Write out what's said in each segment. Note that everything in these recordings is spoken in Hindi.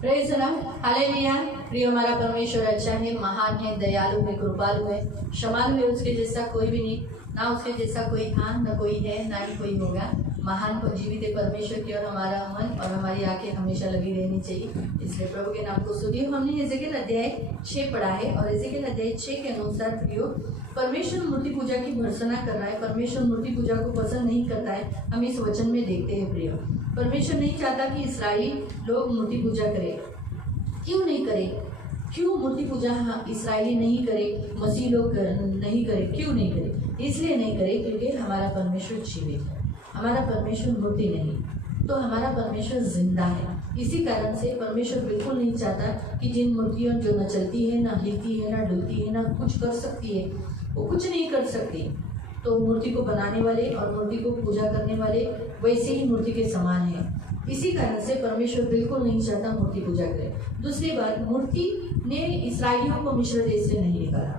Praise the Lord, hallelujah. प्रिय हमारा परमेश्वर अच्छा है, महान है, दयालु है, कृपालु है, क्षमालु है। उसके जैसा कोई भी नहीं, ना उसके जैसा कोई था, ना कोई है, ना ही कोई होगा। महान जीवित परमेश्वर की ओर हमारा मन और हमारी आंखें हमेशा लगी रहनी चाहिए। इसलिए प्रभु के नाम को स्तुति। हमने एजेकिएल अध्याय 6 पढ़ा है और एजेकिएल अध्याय 6 के अनुसार प्रियो परमेश्वर मूर्ति पूजा की भर्त्सना कर रहा है। परमेश्वर मूर्ति पूजा को पसंद नहीं करता है। हम इस वचन में देखते हैं प्रियो, परमेश्वर नहीं चाहता कि इस्राएली लोग मूर्ति पूजा करें। क्यों नहीं करे? क्यों मूर्ति पूजा इस्राएली नहीं करे, मसीह लोग नहीं करे? क्यों नहीं करे? इसलिए नहीं करे क्योंकि हमारा परमेश्वर जीवित है, हमारा परमेश्वर मूर्ति नहीं, तो हमारा परमेश्वर जिंदा है। इसी कारण से परमेश्वर बिल्कुल नहीं चाहता कि जिन मूर्तियों जो न चलती है, न हिलती है, न डुलती है, न कुछ कर सकती है, वो कुछ नहीं कर सकती। तो मूर्ति को बनाने वाले और मूर्ति को पूजा करने वाले वैसे ही मूर्ति के समान है। इसी कारण से परमेश्वर बिल्कुल नहीं चाहता मूर्ति पूजा करे। दूसरी बात, मूर्ति ने इसराइलियों को मिस्र देश से नहीं निकाला,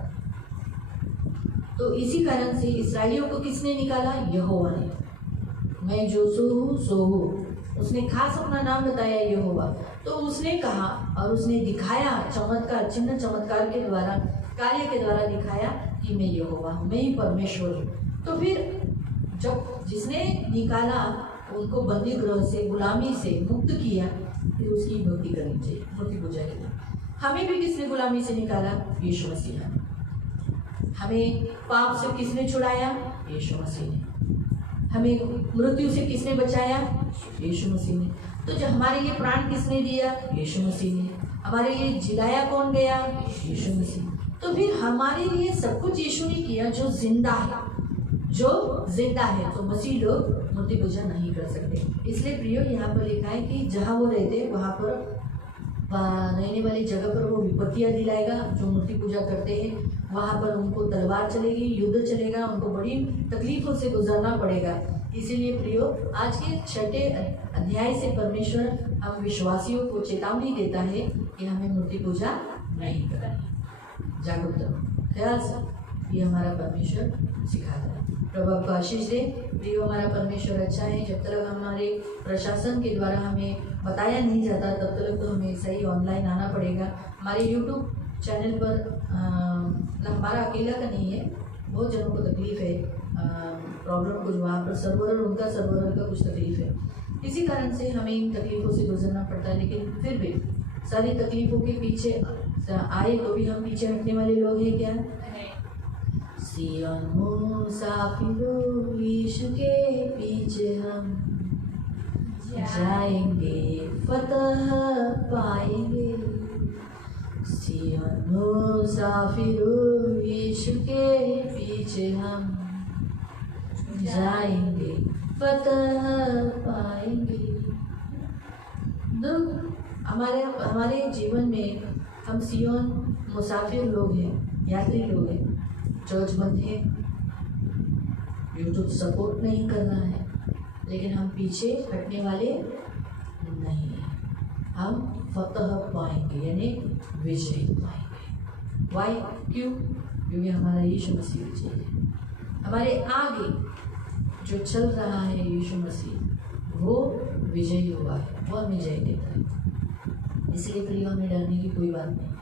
तो इसी कारण से इसराइलियों को किसने निकाला? यहोवा ने। मैं जो सो हूँ, उसने खास अपना नाम बताया यहोवा। तो उसने कहा और उसने दिखाया, चमत्कार, चिन्ह चमत्कार के द्वारा, कार्य के द्वारा दिखाया कि मैं यहोवा हूँ, मैं ही परमेश्वर हूँ। तो फिर जब जिसने निकाला, उनको बंदी गृह से, गुलामी से मुक्त किया, फिर उसकी भक्ति करनी चाहिए, मूर्ति पूजा के लिए। हमें भी किसने गुलामी से निकाला? यीशु मसीह ने। हमें पाप से किसने छुड़ाया? यीशु मसीह ने। हमें मृत्यु से किसने बचाया? यीशु मसीह ने। तो जो हमारे लिए प्राण किसने दिया? यीशु मसीह ने। हमारे लिए जिलाया कौन गया? यीशु मसीह। तो फिर हमारे लिए सब कुछ यीशु ने किया, जो जिंदा है, जो जिंदा है। तो मसीह लोग मूर्ति पूजा नहीं कर सकते। इसलिए प्रियो, यहाँ पर लिखा है कि जहाँ वो रहते वहाँ पर रहने वाली जगह पर वो विपत्तियाँ दिलाएगा। जो मूर्ति पूजा करते हैं वहाँ पर उनको तलवार चलेगी, युद्ध चलेगा, उनको बड़ी तकलीफों से गुजरना पड़ेगा। इसीलिए प्रियो, आज के 6 अध्याय से परमेश्वर हम विश्वासियों को चेतावनी देता है कि हमें मूर्ति पूजा नहीं करनी। जागरूक रहो, ख्याल से, ये हमारा परमेश्वर सिखाता है। प्रभु आपको आशीष दे। प्रियो, हमारा परमेश्वर अच्छा है। जब तक हमारे प्रशासन के द्वारा हमें बताया नहीं जाता, तब तक तो हमें सही ऑनलाइन आना पड़ेगा। हमारे यूट्यूब चैनल पर हमारा अकेला का नहीं है, बहुत जनों को तकलीफ है, प्रॉब्लम कुछ वहाँ पर सर्वर और उनका सर्वर का कुछ तकलीफ है। इसी कारण से हमें इन तकलीफ़ों से गुजरना पड़ता है। लेकिन फिर भी सारी तकलीफ़ों के पीछे आए तो भी हम पीछे हटने वाले लोग हैं क्या? सिय्योन मुसाफिरों, यीशु के पीछे हम जाएंगे, फतह पाएंगे। सिय्योन मुसाफिरों, यीशु के पीछे हम जाएंगे, फतह पाएंगे। हमारे जीवन में हम सिय्योन मुसाफिर लोग हैं, यात्री लोग हैं। चर्च बंद है, यूट्यूब सपोर्ट नहीं कर रहा है, लेकिन हम पीछे हटने वाले नहीं हैं। हम फतह पाएंगे, यानी विजय पाएंगे। वाई? क्यों? क्योंकि हमारा यीशु मसीह विजय है। हमारे आगे जो चल रहा है यीशु मसीह, वो विजयी हुआ है, वो हमें जय देता है। इसलिए प्रिय, हमें डरने की कोई बात नहीं।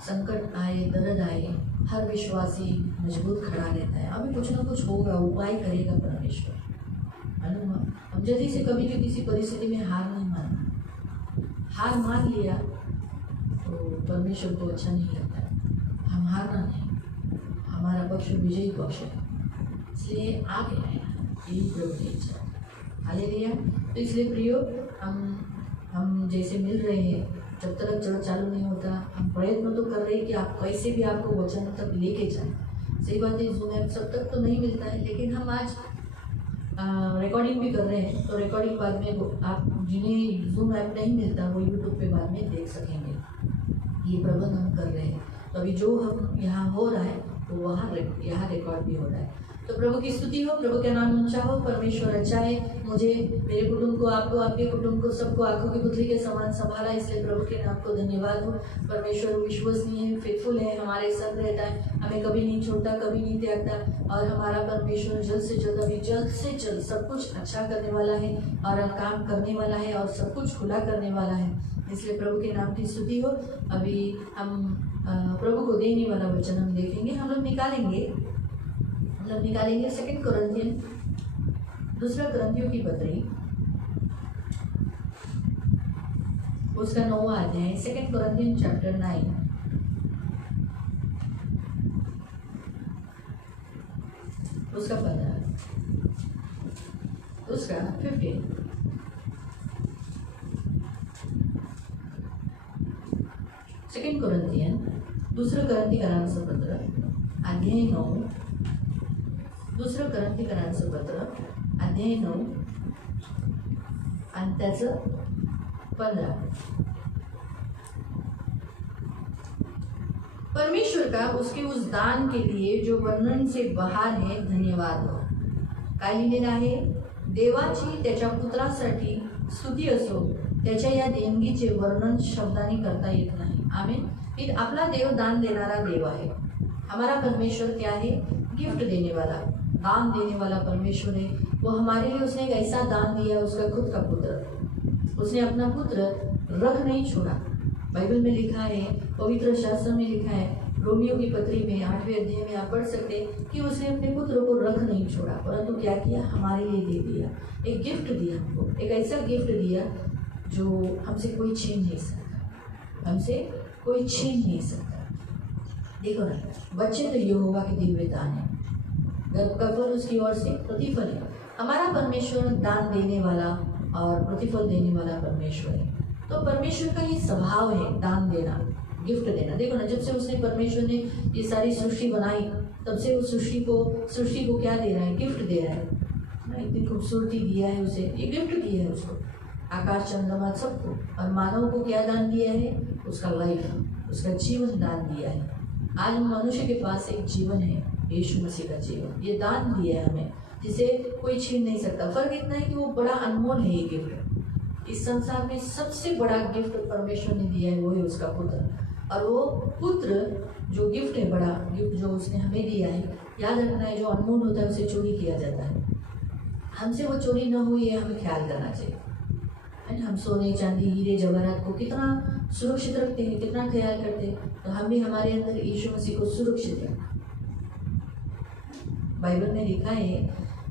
संकट आए, दर्द आए, हर विश्वासी मजबूत खड़ा रहता है। अभी कुछ ना कुछ होगा, उपाय करेगा परमेश्वर। हम जल्दी से कभी भी किसी परिस्थिति में हार नहीं मानना। हार मान लिया तो परमेश्वर को अच्छा नहीं लगता है। हम हारना नहीं, हमारा पक्ष विजयी पक्ष है। इसलिए आगे रहना, यही प्रभु की इच्छा है। हालेलुया। तो इसलिए प्रियो, हम जैसे मिल रहे हैं, जब तक चर्च चालू नहीं होता, हम प्रयत्न तो कर रहे हैं कि आप कैसे भी आपको वचन तक लेके जाएं। सही बात है, जूम ऐप सब तक तो नहीं मिलता है, लेकिन हम आज रिकॉर्डिंग भी कर रहे हैं। तो रिकॉर्डिंग बाद में आप जिन्हें जूम ऐप नहीं मिलता, वो यूट्यूब पे बाद में देख सकेंगे। ये प्रबंध हम कर रहे हैं। तो अभी जो हम यहाँ हो रहा है, तो यहाँ रिकॉर्ड भी हो रहा है। तो प्रभु की स्तुति हो, प्रभु का नाम ऊंचा हो। परमेश्वर अच्छा है, मुझे, मेरे कुटुंब को, आपको, आपके कुटुंब को, सबको आंखों की पुतली के समान संभाला, इसलिए प्रभु के नाम को धन्यवाद हो। परमेश्वर विश्वसनीय है, फेथफुल है, हमारे संग रहता है, हमें कभी नहीं छोड़ता, कभी नहीं त्यागता। और हमारा परमेश्वर जल्द से जल्द, अभी जल्द से जल्द सब कुछ अच्छा करने वाला है और काम करने वाला है और सब कुछ खुला करने वाला है, इसलिए प्रभु के नाम की स्तुति हो। अभी हम प्रभु को देने वाला वचन हम देखेंगे, हम लोग निकालेंगे 2 कुरिन्थियन, दूसरा कुरिन्थियों की पत्री, उसका 9वां अध्याय, 2 कुरिन्थियन चैप्टर 9, उसका 15, उसका 15। 2 कुरिन्थियन, दूसरा कुरिन्थी का नाम से पत्र, अध्याय 9, दूसरा कुरिन्थी का नाम से पत्र, अध्याय 9 आणि त्याचं 15। परमेश्वर का उसके उस दान के लिए जो वर्णन से बाहर है धन्यवाद हो। काय लिहिलेलं आहे? देवाची त्याच्या पुत्रासाठी स्तुती असो, त्याच्या या देणगीचे वर्णन शब्दांनी करता येत नाही। आमीन। फिर अपना देव दान देनारा देव है। हमारा परमेश्वर क्या है? गिफ्ट देने वाला, दान देने वाला परमेश्वर है। वो हमारे लिए उसने एक ऐसा दान दिया, उसका खुद का पुत्र, उसने अपना पुत्र रख नहीं छोड़ा। बाइबल में लिखा है, पवित्र शास्त्र में लिखा है, रोमियो की पत्री में 8वें अध्याय में आप पढ़ सकते हैं कि उसने अपने पुत्र को रख नहीं छोड़ा, परंतु क्या किया? हमारे लिए दे दिया, एक गिफ्ट दिया हमको, एक ऐसा गिफ्ट दिया जो हमसे कोई छीन नहीं सकता, हमसे कोई छीन नहीं सकता। देखो ना, बच्चे तो यहोवा के दिव्य दान है, गर्भ का फल उसकी ओर से प्रतिफल है। हमारा परमेश्वर दान देने वाला और प्रतिफल देने वाला परमेश्वर है। तो परमेश्वर का ये स्वभाव है दान देना, गिफ्ट देना। देखो ना, जब से उसने परमेश्वर ने ये सारी सृष्टि बनाई, तब से उस सृष्टि को क्या दे रहा है? गिफ्ट दे रहा है। इतनी खूबसूरती दिया है उसे, ये गिफ्ट दिया है उसको, आकाश चंद्रमा सबको। और मानव को क्या दान दिया है? उसका लाइफ, उसका जीवन दान दिया है। आज मनुष्य के पास एक जीवन है, यीशु मसीह का जीवन, ये दान दिया है हमें, जिसे कोई छीन नहीं सकता। फर्क इतना है कि वो बड़ा अनमोल है ये गिफ्ट। इस संसार में सबसे बड़ा गिफ्ट परमेश्वर ने दिया है, वो है उसका पुत्र। और वो पुत्र जो गिफ्ट है, बड़ा गिफ्ट जो उसने हमें दिया है, याद रखना है, जो अनमोल होता है उसे चोरी किया जाता है। हमसे वो चोरी न हुई है, हमें ख्याल करना चाहिए, है ना। हम सोने चांदी हीरे जवाहरात को कितना सुरक्षित रखते हैं, कितना ख्याल करते हैं, तो हम भी हमारे अंदर यीशु मसीह को सुरक्षित रखना। बाइबल में लिखा है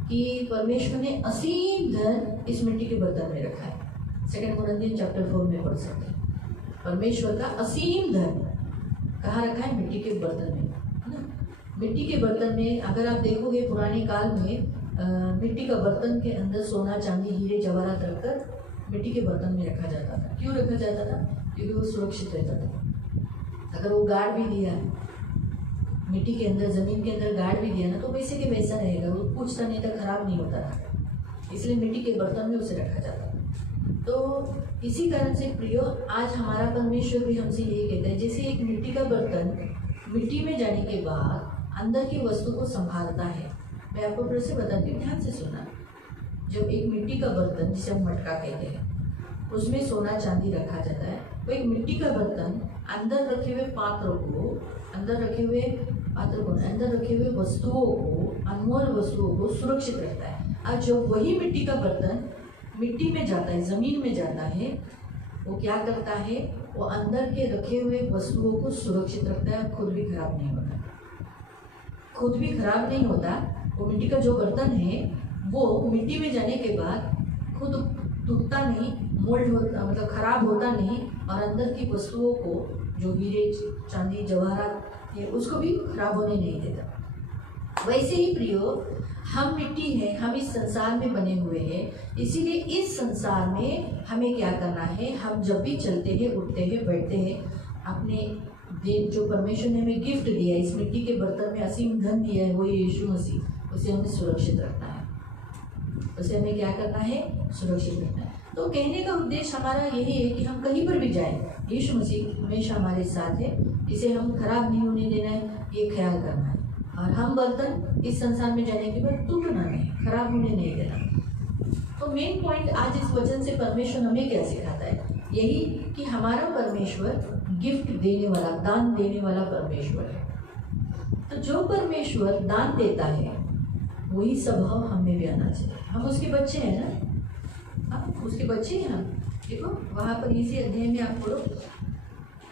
कि परमेश्वर ने असीम धन इस मिट्टी के बर्तन में रखा है। 2 कुरिन्थियन चैप्टर 4 में पढ़ सकते हैं। परमेश्वर का असीम धन कहाँ रखा है? मिट्टी के बर्तन में, है ना। मिट्टी के बर्तन में अगर आप देखोगे, पुराने काल में मिट्टी का बर्तन के अंदर सोना चांदी हीरे जवाहरात रखकर मिट्टी के बर्तन में रखा जाता था। क्यों रखा जाता था? क्योंकि वो सुरक्षित रहता था। अगर वो गाड़ भी दिया मिट्टी के अंदर, जमीन के अंदर गाड़ भी दिया ना, तो वैसे के वैसा रहेगा, वो पूछता नहीं था, खराब नहीं होता था। इसलिए मिट्टी के बर्तन में उसे रखा जाता था। तो इसी कारण से प्रियो, आज हमारा परमेश्वर भी हमसे यही कहता है, जैसे एक मिट्टी का बर्तन मिट्टी में जाने के बाद अंदर की वस्तु को संभालता है। मैं आपको फिर से बताती हूँ, ध्यान से सुना। जब एक मिट्टी का बर्तन, जिसे हम मटका कहते हैं, उसमें सोना चांदी रखा जाता है, वो एक मिट्टी का बर्तन अंदर रखे हुए पात्र को, अंदर रखे हुए वस्तुओं को, अनमोल वस्तुओं को सुरक्षित रखता है। और जब वही मिट्टी का बर्तन मिट्टी में जाता है, जमीन में जाता है, वो क्या करता है? वो अंदर के रखे हुए वस्तुओं को सुरक्षित रखता है, खुद भी खराब नहीं होता। वो मिट्टी का जो बर्तन है, वो मिट्टी में जाने के बाद खुद टूटता नहीं, मोल्ड होता, मतलब खराब होता नहीं, और अंदर की वस्तुओं को, जो हीरे चांदी जवाहरात है, उसको भी खराब होने नहीं देता। वैसे ही प्रियो, हम मिट्टी हैं, हम इस संसार में बने हुए हैं, इसीलिए इस संसार में हमें क्या करना है? हम जब भी चलते हैं, उठते हैं, बैठते हैं, अपने जो परमेश्वर ने हमें गिफ्ट दिया है, इस मिट्टी के बर्तन में असीम धन दिया है, वो यीशु मसीह, उसे हमें सुरक्षित रखना है। उसे हमें क्या करना है? सुरक्षित रखना है। तो कहने का उद्देश्य हमारा यही है कि हम कहीं पर भी जाएं, यीशु मसीह हमेशा हमारे साथ है, इसे हम खराब नहीं होने देना है, ये ख्याल करना है। और हम बर्तन इस संसार में जाने के बाद टूटना नहीं, खराब होने नहीं देना। तो मेन पॉइंट आज इस वचन से परमेश्वर हमें क्या सिखाता है, यही कि हमारा परमेश्वर गिफ्ट देने वाला, दान देने वाला परमेश्वर है। तो जो परमेश्वर दान देता है वही स्वभाव हमें भी आना चाहिए। हम उसके बच्चे हैं ना, हम उसके बच्चे हैं हम। देखो वहाँ पर इसी अध्याय में आप पढ़ो,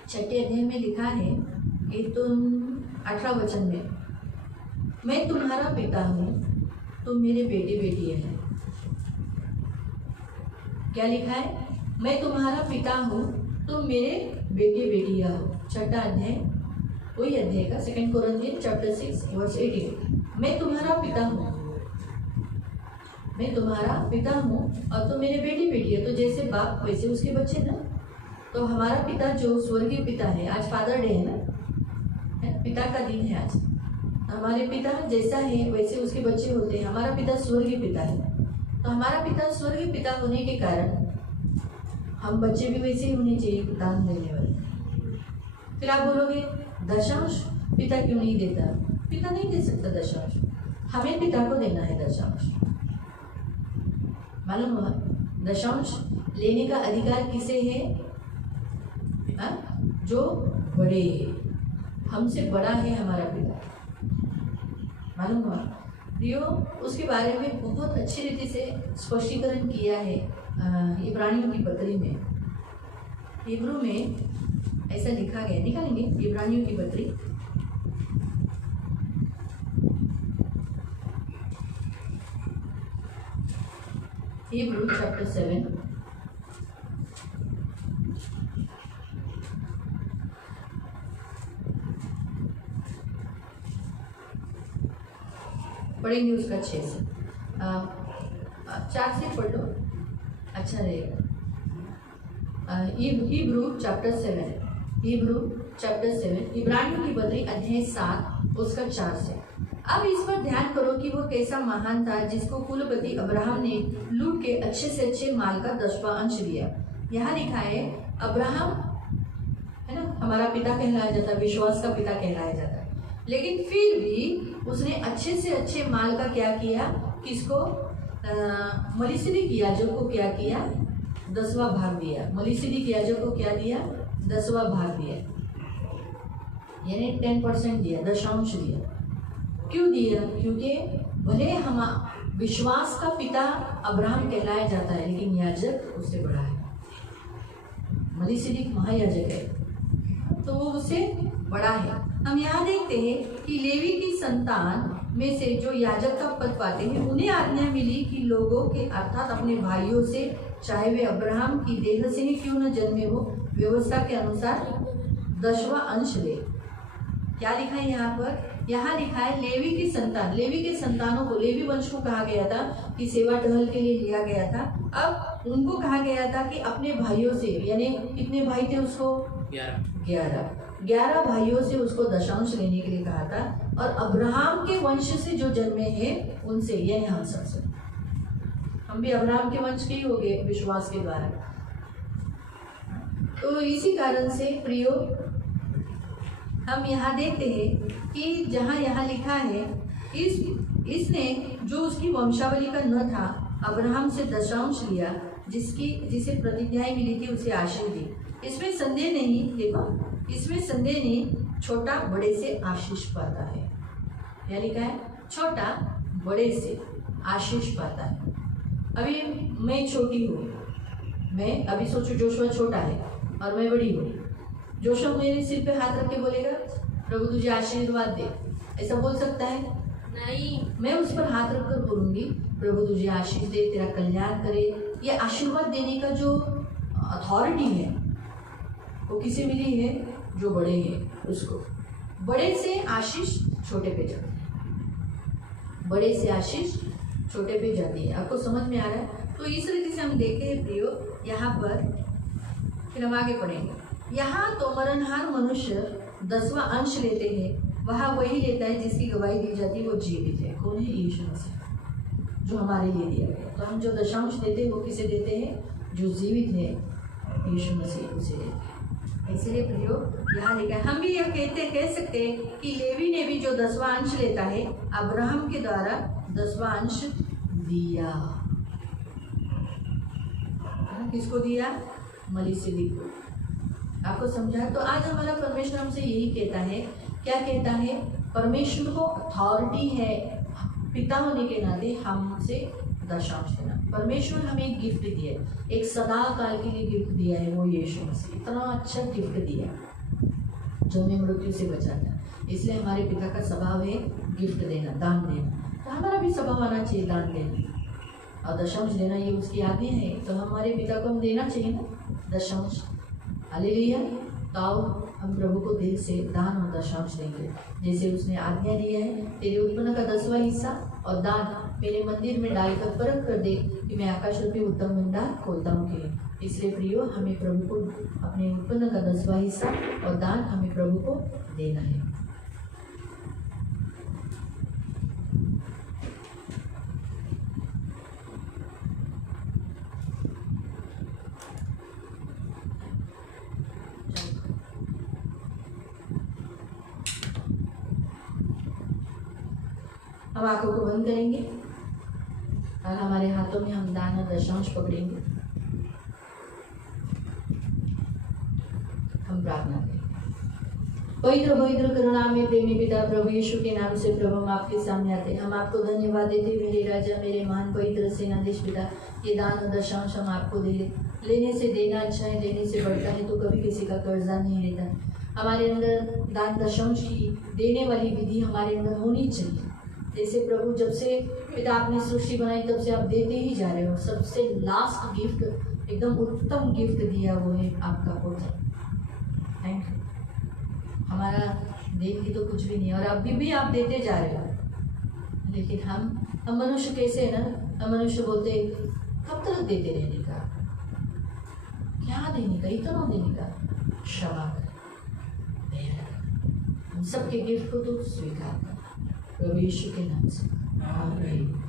6ठे अध्याय में लिखा है कि तुम 18 वचन में, मैं तुम्हारा पिता हूँ, तुम मेरे बेटे बेटी हैं। क्या लिखा है, मैं तुम्हारा पिता हूँ, तुम मेरे बेटे बेटियाँ हो। 6ठा अध्याय वही अध्याय का 2 कोरिन्थियंस चैप्टर 6 वर्स 18। मैं तुम्हारा पिता हूँ, मैं तुम्हारा पिता हूँ और तुम मेरे बेटे बेटी है। तो जैसे बाप वैसे उसके बच्चे ना। तो हमारा पिता जो स्वर्गीय पिता है, आज फादर डे है ना, पिता का दिन है आज। हमारे पिता जैसा है वैसे उसके बच्चे होते हैं। हमारा पिता स्वर्गीय पिता है, तो हमारा पिता स्वर्गीय पिता होने के कारण हम बच्चे भी वैसे ही होने चाहिए, दान देने वाले। फिर आप बोलोगे दशांश पिता क्यों नहीं देता? पिता नहीं दे सकता दशांश, हमें पिता को देना है दशांश। मालूम हुआ, दशांश लेने का अधिकार किसे है? जो बड़े है, हमसे बड़ा है हमारा पिता। मालूम हुआ प्रियो, उसके बारे में बहुत अच्छी रीति से स्पष्टीकरण किया है इब्रानियों की पत्री में। हिब्रू में ऐसा लिखा गया, निकालेंगे इब्रानियों की पत्री, हिब्रू चैप्टर 7 पढ़ेंगे उसका 6 से 4 से पढ़ लो, अच्छा रहेगा। हिब्रू चैप्टर 7, हिब्रू चैप्टर 7, इब्रानियों की पत्री अध्याय 7 उसका 4 से। अब इस पर ध्यान करो कि वो कैसा महान था जिसको कुलपति अब्राहम ने लूट के अच्छे से अच्छे माल का 10वां अंश दिया। यहाँ लिखा है अब्राहम है ना, हमारा पिता कहलाया जाता है, विश्वास का पिता कहलाया जाता है, लेकिन फिर भी उसने अच्छे से अच्छे माल का क्या किया, किसको मलिसिदिक याजक को क्या किया, 10वां भाग दिया। मलिसिदिक याजक को क्या दिया, 10वां भाग दिया, यानी 10% दिया, दशांश दिया। क्यों दिया? क्योंकि भले हम विश्वास का पिता अब्राहम कहलाया जाता है, लेकिन याजक उससे बड़ा है। मलिसिदिक महायाजक है, तो वो उससे बड़ा है। हम यहाँ देखते हैं कि लेवी की संतान में से जो याजक का पद पाते हैं, उन्हें आज्ञा मिली कि लोगों के अर्थात अपने भाइयों से, चाहे वे अब्राहम की देह से ही क्यों न जन्मे हो, व्यवस्था के अनुसार 10वां अंश ले। क्या लिखा है यहाँ पर? यहाँ लिखा है लेवी की संतान। लेवी के संतानों को, लेवी वंश को कहा गया था कि सेवा टहल के लिए लिया गया था। अब उनको कहा गया था कि अपने भाइयों से, यानी कितने भाई थे उसको? 11 भाइयों से उसको दशांश लेने के लिए कहा था। और अब्राहम के वंश से जो जन्मे हैं उनसे, यानी हम सबसे, हम भी अब्राहम के वंश के ही हो गए विश्वास के द्वारा। तो इसी कारण से प्रियो, हम यहाँ देखते हैं कि जहाँ यहाँ लिखा है, इसने जो उसकी वंशावली का न था, अब्राहम से दशांश लिया, जिसे प्रतिज्ञाएं मिली थी, उसे आशीष दी। इसमें संदेह नहीं, देखो इसमें संदेह नहीं, छोटा बड़े से आशीष पाता है। क्या लिखा है? छोटा बड़े से आशीष पाता है। अभी मैं छोटी हूँ, मैं अभी सोचो जोशुआ छोटा है और मैं बड़ी हूँ। जोशुआ मेरे सिर पे हाथ रख के बोलेगा प्रभु तुझे आशीर्वाद दे, ऐसा बोल सकता है? नहीं। मैं उस पर हाथ रख कर बोलूँगी प्रभु तुझे आशीष दे, तेरा कल्याण करे। ये आशीर्वाद देने का जो अथॉरिटी है वो किसे मिली है? जो बड़े हैं उसको। बड़े से आशीष छोटे पे जाती है, बड़े से आशीष छोटे पे जाती है। आपको समझ में आ रहा है? तो इस रीति से हम देखे हैं प्रियो यहाँ पर। फिर हम आगे पढ़ेंगे। यहाँ तो मरणहार मनुष्य 10वां अंश लेते हैं, वहाँ वही लेता है जिसकी गवाही दी जाती है वो जीवित है। कौन है? यीशु मसीह, जो हमारे लिए दिया गया। तो हम जो दशांश देते हैं वो किसे देते हैं? जो जीवित है, यीशु मसीह उसे देते हैं। इसलिए प्रियो यहाँ लिखा है, हम भी यह कह सकते हैं कि लेवी ने भी जो 10वां अंश लेता है अब्राहम के द्वारा 10वां अंश दिया। किसको दिया? मलिसिदी को। आपको समझा? तो आज हमारा परमेश्वर हमसे यही कहता है। क्या कहता है? परमेश्वर को अथॉरिटी है पिता होने के नाते हमसे दशांश देना। परमेश्वर हमें एक गिफ्ट दिया है, एक सदा काल के लिए गिफ्ट दिया है, वो यीशु मसीह। इतना अच्छा गिफ्ट दिया जो हमें मृत्यु से बचाता है। इसलिए हमारे पिता का स्वभाव है गिफ्ट देना, दान देना। तो हमारा भी स्वभाव आना चाहिए दान देना और दशांश देना, ये उसकी आज्ञा है। तो हमारे पिता को हम देना चाहिए ना दशांश। हालेलुया। तो आओ हम प्रभु को दिल से दान और दशांश देंगे जैसे उसने आज्ञा दिया है। तेरे उत्पन्न का 10वां हिस्सा और दान मेरे मंदिर में डालकर परख कर दे कि मैं आकाश रूपी उत्तम भंडार खोलता हूँ कि। इसलिए प्रियो हमें प्रभु को अपने उत्पन्न का 10वां हिस्सा और दान हमें प्रभु को देना है। हम आंखों को बंद करेंगे और हमारे हाथों में हम दान और दशांश पकड़ेंगे। हम प्रार्थना करेंगे। पवित्र पवित्र करुणा में प्रेमी पिता प्रभु यीशु के नाम से प्रभु हम आपके सामने आते हैं। हम आपको धन्यवाद देते मेरे राजा, मेरे महान पवित्र सेनाधीश पिता। ये दान और दशांश हम आपको दे। लेने से देना अच्छा है, देने से बढ़ता है, तो कभी किसी का कर्जा नहीं लेता। हमारे अंदर दान दशांश की देने वाली विधि हमारे अंदर होनी चाहिए। जैसे प्रभु जब से पिता आपने सृष्टि बनाई तब से आप देते ही जा रहे हो। सबसे लास्ट गिफ्ट, एकदम उत्तम गिफ्ट दिया वो है आपका पुत्र। Thank you. हमारा देख के तो कुछ भी नहीं और अभी भी आप देते जा रहे हो। लेकिन हम मनुष्य कैसे है ना, हम मनुष्य बोलते कब तक देते रहने का, क्या देने का, इतना देने का। क्षमा कर, हम सबके गिफ्ट को तो स्वीकार कर प्रभु यीशु के नाम से। आमीन।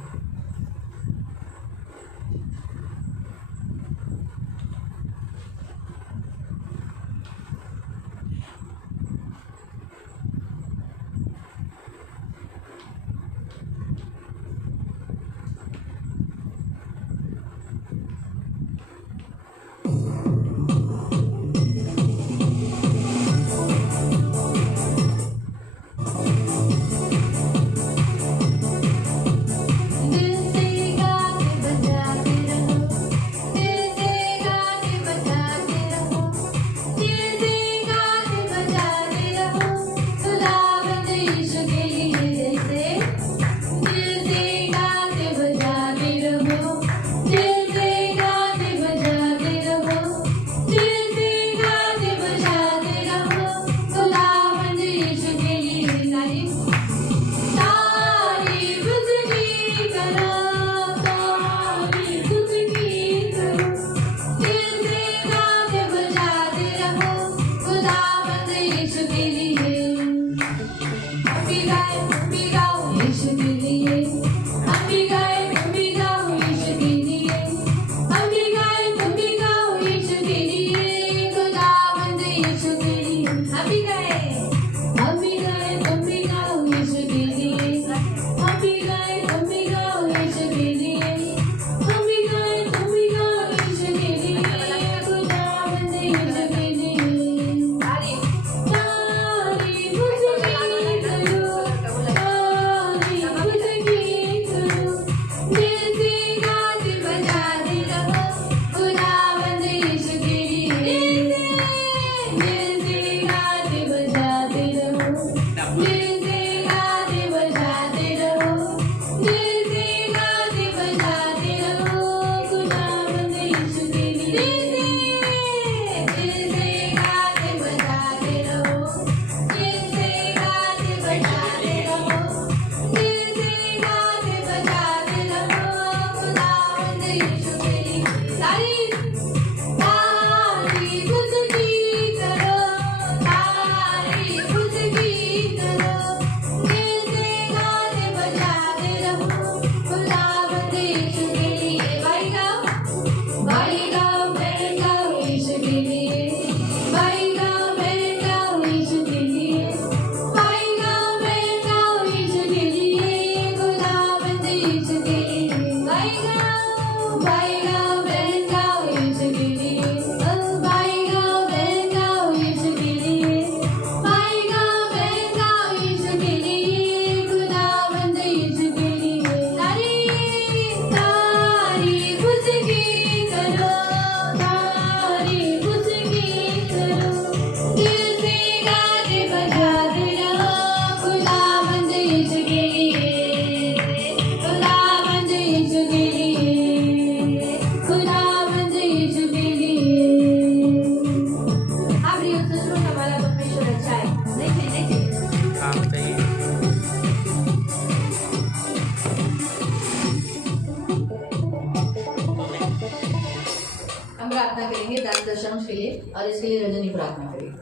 प्रार्थना करेंगे दान दशांश के लिए, और इसके लिए रजनी प्रार्थना करेगी।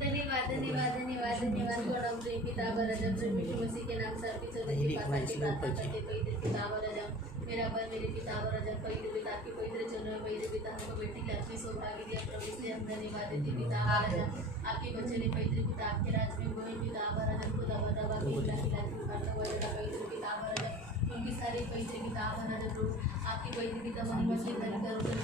धन्यवाद धन्यवाद धन्यवाद धन्यवाद गौरव प्रेम पिता बराजा प्रभु यीशु मसीह के नाम से अर्पित होते हैं पासा की प्रार्थना करते पवित्र पिता बराजा मेरा पर मेरे पिता बराजा पवित्र पिता की पवित्र चरणों में पवित्र पिता हमको बेटी की लक्ष्मी सौभाग्य दिया प्रभु इसलिए हम धन्यवाद देते पिता बराजा आपके बच्चे ने पवित्र पिता आपके राज में गोए पिता बराजा को दबा दबा के लाखी लाखी उठाता हुआ जाता पवित्र पिता बराजा उनकी सारी पवित्र पिता बराजा प्रभु आपकी पवित्र पिता महिमा से धन करो